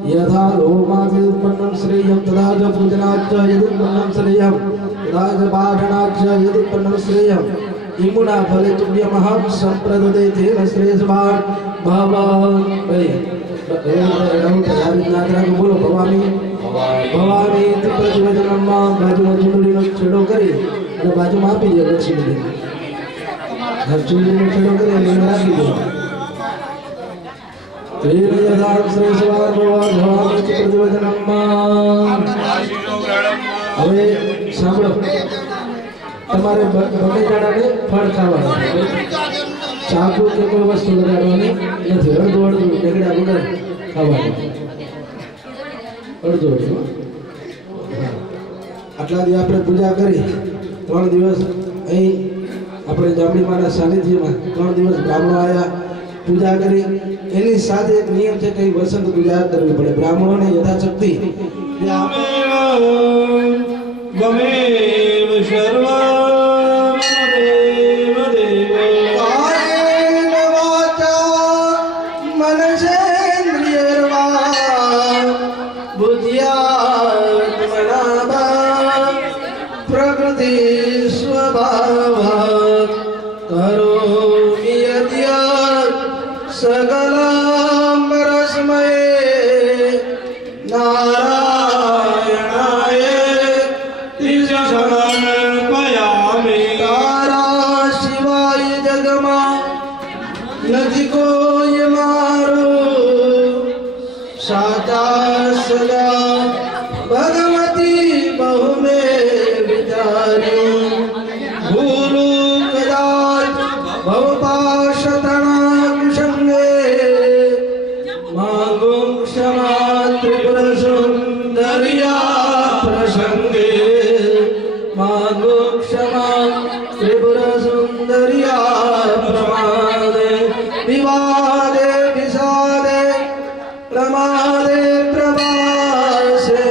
यथा लोमासि उत्पन्नं श्रेयं तथा च पूजनाच्च यदुत्पन्नं श्रेयं तथा च पाठनाच्च यदुत्पन्नं श्रेयं इमुना फले तुभ्यमहं सम्प्रददे तेन श्रेयस्वान् भवामि बोलो भवामी भवामी प्रतिवचनं मां बाजूમાં ચૂંટણીનો છેડો કરી અને બાજુમાં આપી દે લક્ષ્મીને ચૂંટણીનો છેડો કરી અને રાખી દે તેન યથા શ્રેયસ્વાન ભવામી प्रतिवचनं मां હવે સાંભળો તમારે બંને જણાને ફળ ખાવાના ચાકુ કે કોઈ વસ્તુ લગાડવાની નથી અડધું અડધું ઢેકડા વગર ખાવાનું અડધું અડધું આટલા દી આપણે પૂજા કરી 3 દિવસ અહીં આપણે જામડી માના સાનિધ્યમાં 3 દિવસ બ્રાહ્મણો આવ્યા પૂજા કરી એની સાથે એક નિયમ છે કે વસંત પૂજા કરવી પડે બ્રાહ્મણોને યથાશક્તિ ગમેવ સર્વ प्रकृति स्वभाव करोमि यद्यत् सकलमरस्मये नारायणाय समर्पयामि तारा शिवाय जगमा નથી કોઈ મારો સાચા સદા ભગવતી બહુ મે વિચાર્યું ભૂલું કદાચ ભવપાશતના કુસંગે માંગો ક્ષમા ત્રિપુર સુંદરિયા પ્રસંગે માંગો ક્ષમા ત્રિપુર સુંદરિયા પ્રમાદે विवादे विषादे प्रमादे प्रवासे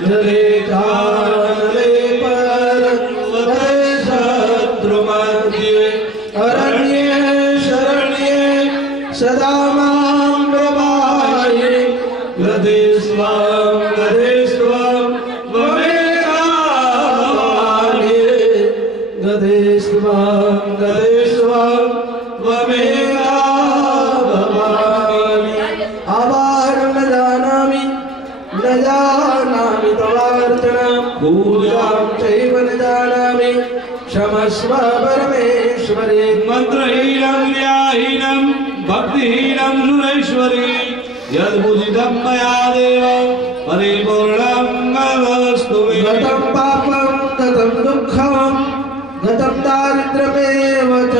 जले काले पर वदे शत्रुमध्ये अरण्ये शरण्ये सदा मां प्रभाये गदे स्वं वमेकाले गदे स्वं वमेका न जानामि तवार्चनां पूजां चैव न जानामि क्षमस्व परमेश्वरे मंत्रहीनं क्रियाहीनं भक्तिहीनं सुरेश्वरी यद्बुद्धिदं मया देव परिपूर्णं भवस्तु मे गतं पापं गतं दुःखं गतं दारिद्र्यमेव च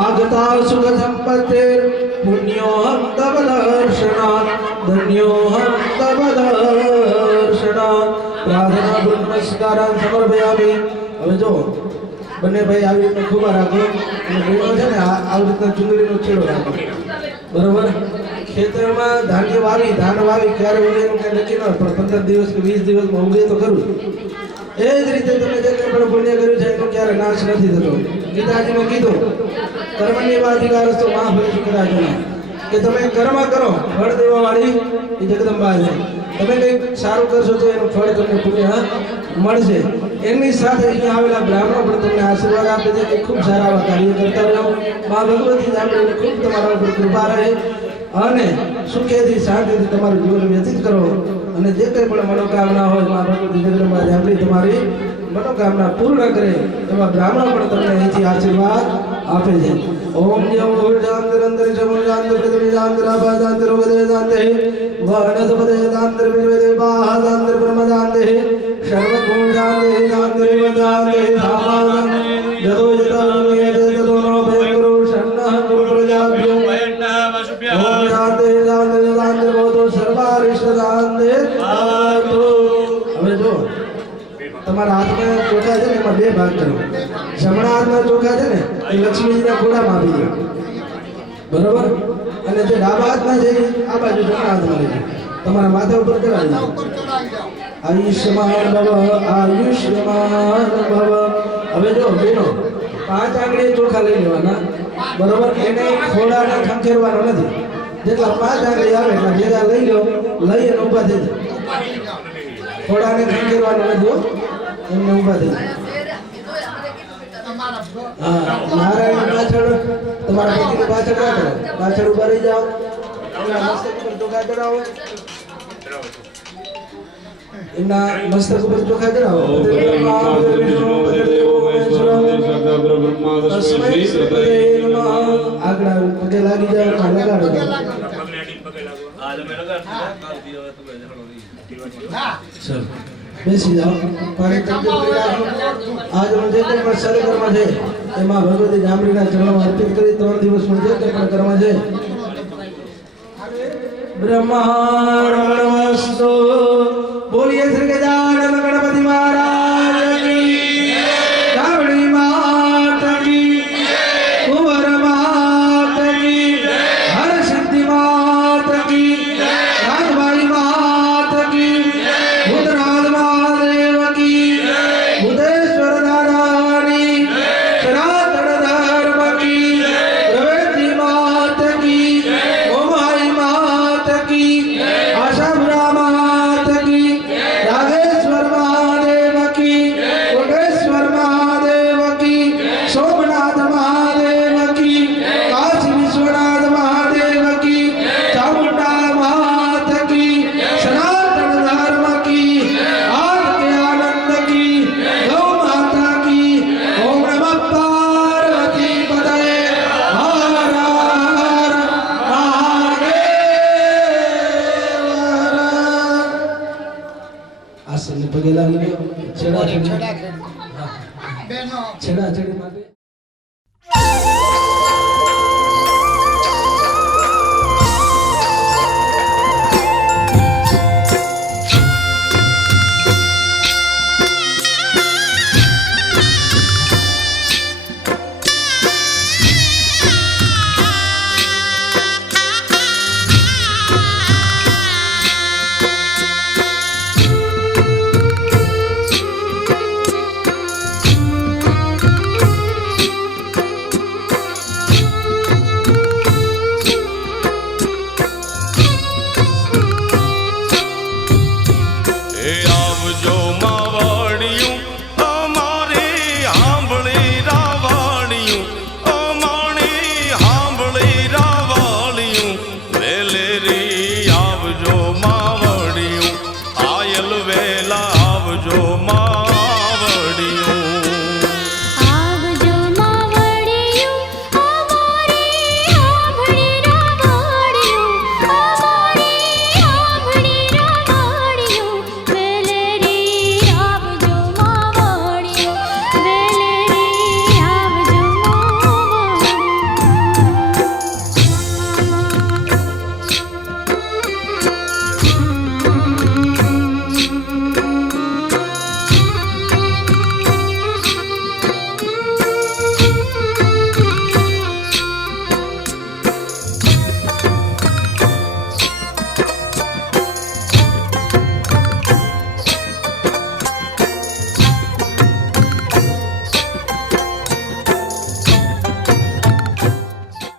आगता सुखसम्पत्तिर्पुण्योऽहं तव दर्शनात् धन्योऽहं तव दर्शनात् प्रार्थना नमस्कारान् समर्पयामि હવે જો બંને ભાઈ આવી રીતે ખૂબ રાખો અને બહેનો છે ને આવી રીતના ચુંદડીનો છેડો રાખો બરોબર ખેતરમાં ધાન વાવી ક્યારે ઉગે એનું કંઈ નક્કી ન હોય પણ 15 દિવસ કે 20 દિવસમાં ઉગે તો ખરું એ જ રીતે તમે જે કંઈ પણ પુણ્ય કર્યું છે એનો ક્યારે નાશ નથી થતો ગીતાજીમાં કીધું કર્મણ્યેવાધિકારસ્તો મા ફલેષુ કદાચન કે તમે કર્મ કરો ફળ દેવા વાળી એ જગદંબા છે. તમે કંઈક સારું કરશો તો એનું ફળ તમને પુણ્ય મળશે. એમની સાથે અહીંયા આવેલા બ્રાહ્મણો પણ તમને આશીર્વાદ આપે છે કે ખૂબ સારા આવા કાર્ય કરતા રહો. મા ભગવતી જામડીને ખૂબ તમારા ઉપર કૃપા રહે અને સુખેથી શાંતિથી તમારું જીવન વ્યતીત કરો. અને જે કંઈ પણ મનોકામના હોય મા ભગવતી જગદંબા જામડી તમારી મનોકામના પૂર્ણ કરે એવા બ્રાહ્મણો પણ તમને અહીંથી આશીર્વાદ આપે છે. ઓમ જમ ઉર્જાંતર અંતર સમુજાંતર પૃથ્વી જાંતર આભાજાંતર ઉદય જાંતે વનસ્પતે જાંતર વિવેદે બાહાજાંતર બ્રહ્મજાંતે સર્વગુણ જાંતે જાંતર વજાંતે સામાગમ જતો જતો નિયતે તતો નો ભયંકરો શન્નઃ ગુરુ પ્રજાભ્યો ઓમ જાંતે જાંતે જાંતે ભવતો સર્વારિષ્ટ જાંતે આતો. હવે જો તમારા હાથમાં ચોખા છે ને એમાં બે ભાગ કરો. જમણા હાથના ચોખા છે ને એ લક્ષ્મીજીના ઘોડામાં આપી દો, બરોબર? અને જે ડાબા હાથના છે આ બાજુ જમણા હાથમાં લઈ તમારા માથા ઉપર ચડાવી દો. આયુષ્યમાન ભવ આયુષ્યમાન ભવ. હવે જો બેનો 5 આંગળીએ ચોખા લઈ લેવાના, બરોબર? એને ખોડાને ખંખેરવાનો નથી. જેટલા 5 આંગળી આવે એટલા ભેગા લઈ લો, લઈ અને ઊભા થઈ જાઓ. ખોડાને ખંખેરવાનો નથી, એમને ઊભા થઈ જાઓ. હા, નારાયણ પાછળ તમારા પતિની પાછળ ના કરો, પાછળ ઊભા રહી જાઓ. એમના મસ્તક ઉપર ચોખા ચડાવો, એમના મસ્તક ઉપર ચોખા ચડાવો. આગળ પગે લાગી જાઓ, લગાડો. ચલો બેસી જાઓ. પાણી આજ જે કંઈ પણ સર્વકર્મ છે એમાં ભગવતી જામડીના ચરણોમાં અર્પિત કરી 3 દિવસનું જે કંઈ પણ કર્મ છે બ્રહ્માણમસ્તુ. બોલીએ શ્રી ગજાનન ગણપતિ મહારાજ કી, જામડી માત કી, કુંવર માત કી, હર સિદ્ધિ માત કી, રામભાઈ માત કી, ભૂતનાથ મહાદેવ કી, ભૂતેશ્વર નારાયણી, સનાતન ધર્મ કી, પ્રવેદી માત કી, ઓમાઈ માત કી, આશાપુરા માત કી, રાધેશ્વર મહાદેવ કી, કોટેશ્વર મહાદેવ કી, સોમનાથ મહાદેવ કી, કાશી વિશ્વનાથ મહાદેવ કી, ચામુંડા માત કી, સનાતન ધર્મ કી, આદ કે આનંદ કી, ગૌ માતા કી. ઓમ નમઃ પાર્વતી પતये. હર હર મહાદેવ. આસનને પગે લાગી લો. છેડા છેડી માટે આવજો મા